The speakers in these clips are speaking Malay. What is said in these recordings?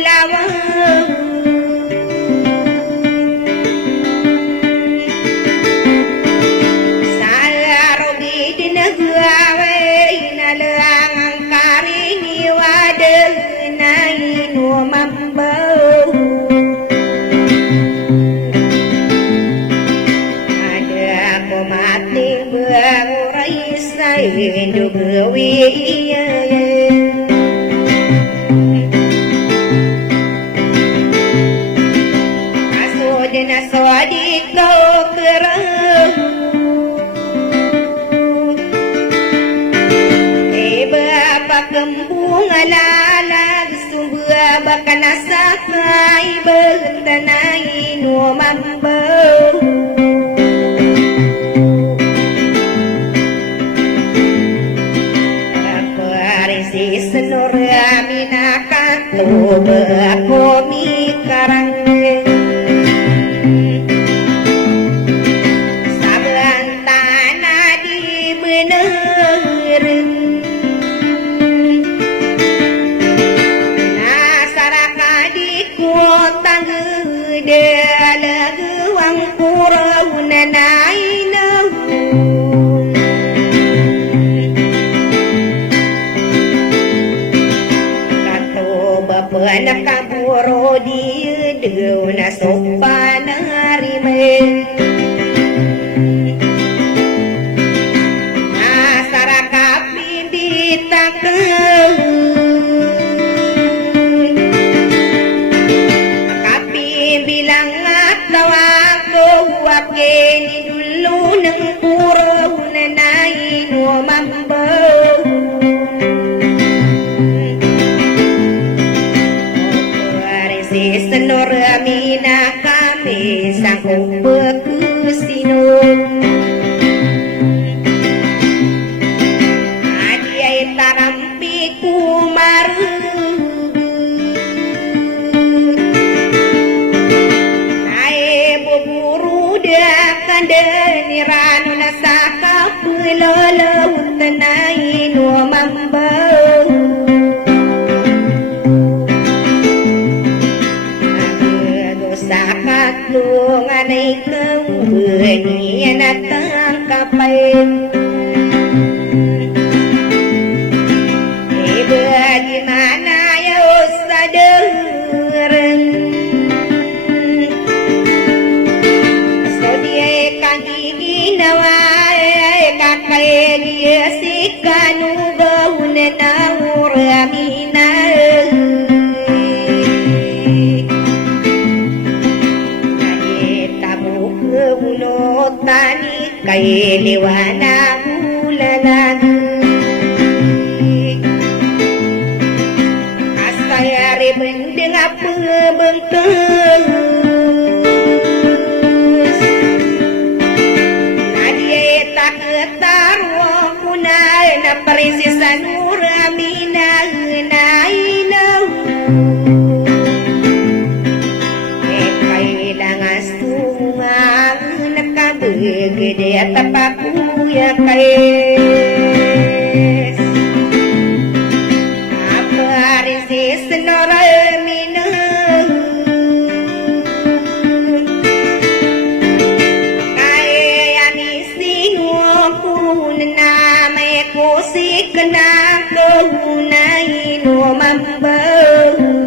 lawang salarobi dinagawe inalang ang karingi wadel na inumambau ada aku mati berurai hidup berwiya Naswadi kau kerang bapa kembung alalag sumber bakan asakai bertanai no mambau aku arisi senur aminakan tu berkomi karang anak kaburo dia na sopan harime masyarakat pinditakkan kapin bilang atau aku wakini dulu nang puro na naino mambau senor amina kami sanggup berkusino adiai tarampi kumaru nae buburu dakan denirano nasaka pulolo tenai no mambau lunganay kang buhay na tangkapain ibagi manayaw sa daran so diay kang iginawa kakay si kanugaw na nauramina tani kay liwanag ulanag kasayari bendeng apa bengkus nadia tak ketarwa kunay na prinsesa Nuramina nainaw kailangan sungang gede tapaku ya kais apa hari si senora mina kaya ni sinuku nama ku si kena kunai no mambau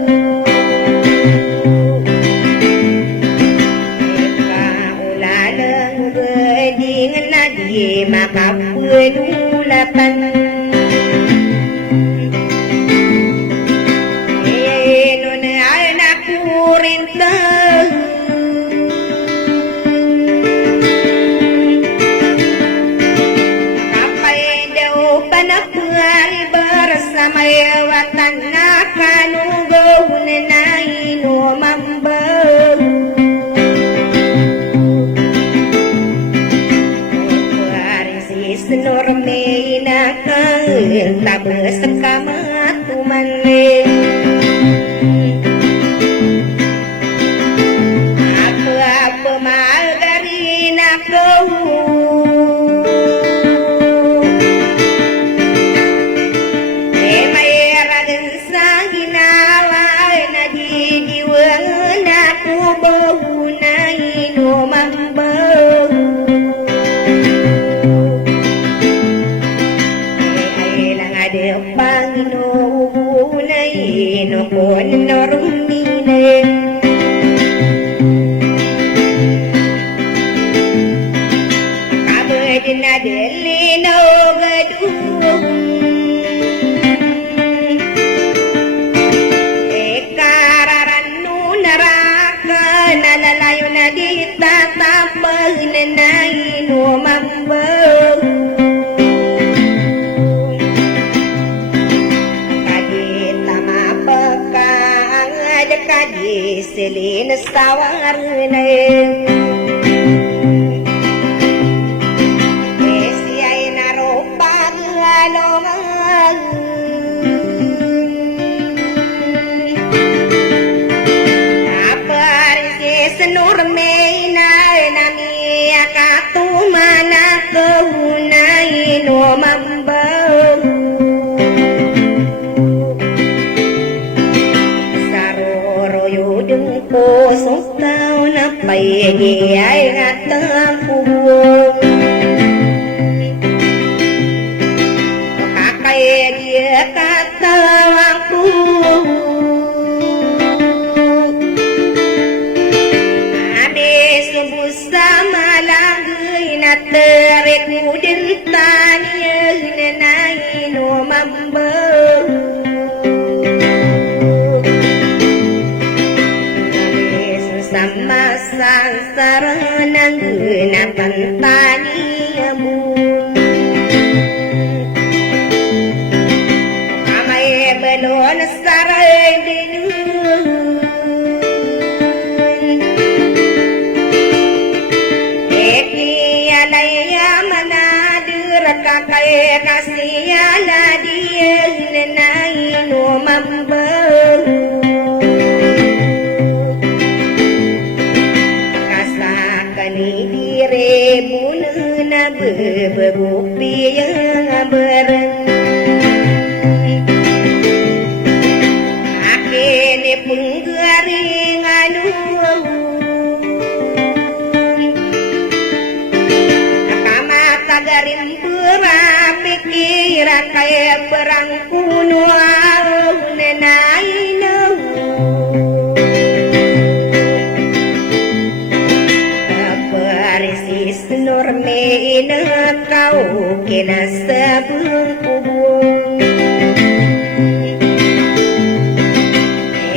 maka penulapan nona anakku rintang kapai jauh panakari bersama watan nakanugo nenai no mambau senor meina kang tak bersekamat tumane apa mal dari nak emai ragan sanginawa nadi Panginoon no kon norumine Kabadina deli no gadu Ekararanu naraka nalalayo na kita tapag nanay no mambaw Selin sawar na Esiya'y naropag alongan Aparis senurmay na namiya katumanak Kahunay no mambaw Pusong tao na paigiyay at ang puwong Makakaigiyay at ang puwong Ade subus sa malagay na tarik mo din taniyag na nainomambaw Masang saranang napantaniyamu Kamay belon saray dinun Eki alaya manadur kakay kasiyala diyag nanay no mambaw Muna bebupi yang bereng Akhirnya penggaring anu Akamata garim berapi kira kaya perang kuno nenainu Norme na kau kinasabang kubong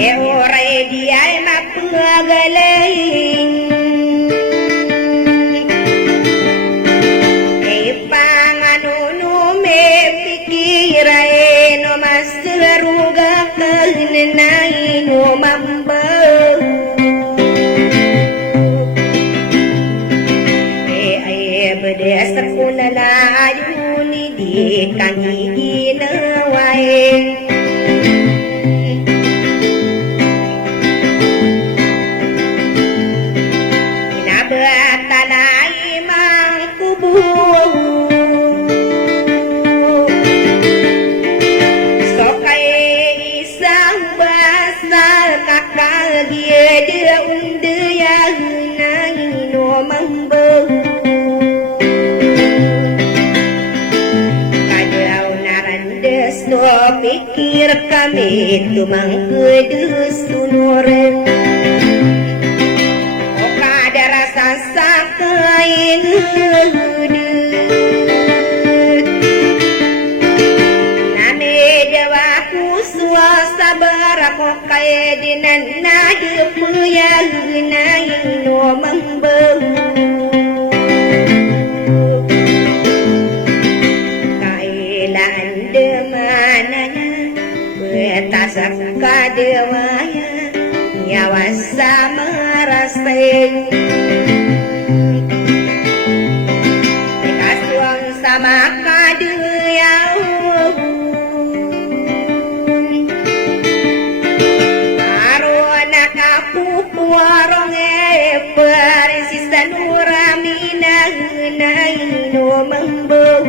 oray di ay mapagalain Pangano me pikiray no masaruga kalnay no mambaw Berdasar pula layu ni di kaki ginawai Inabata lai mangkubu Sokai isang basal kakal dia unde yang naino mambaw No pikir kami tumang kedusunuran O kada rasa sakain Name dewa kuswa sabar Ako kaya dinan nadip ya Nain no mambaw Betasak kadewaya nyawa sama raseng Kasuang sama kadeyau Arwana kapupu waronge Perisisan uramina Naino mambaw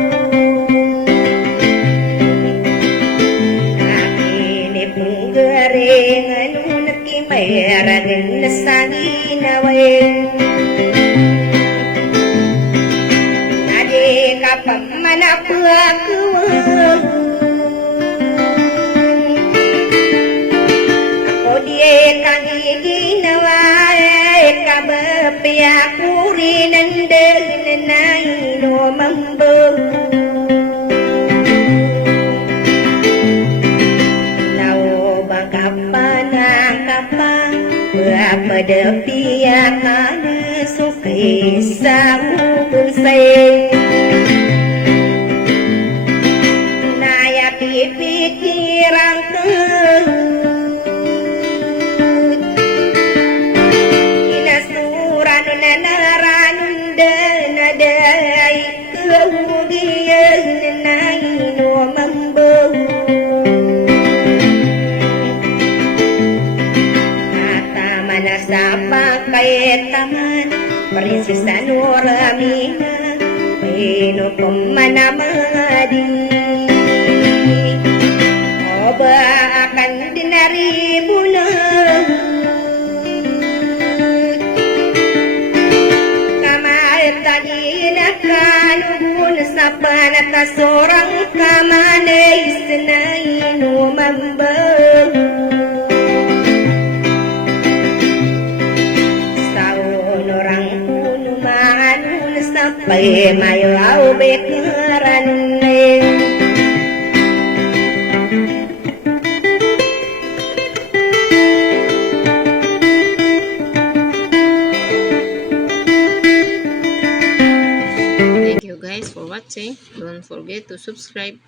Garengan nakimeragan na sanginawin Nadi ka pamanapuakuwa depiakan sukai sabun say naya pipikiran inasuran nanaranun danadai kehugian naino mambu Manasapa kay taman Prinsesa Nuramina Pino pemanamadi Oba akan dinaribuna Kamay tadi nakalubun Sa panata sorang kamanay Sinaino mambaw Sampai mayaw bekaran Thank you guys for watching. Don't forget to subscribe.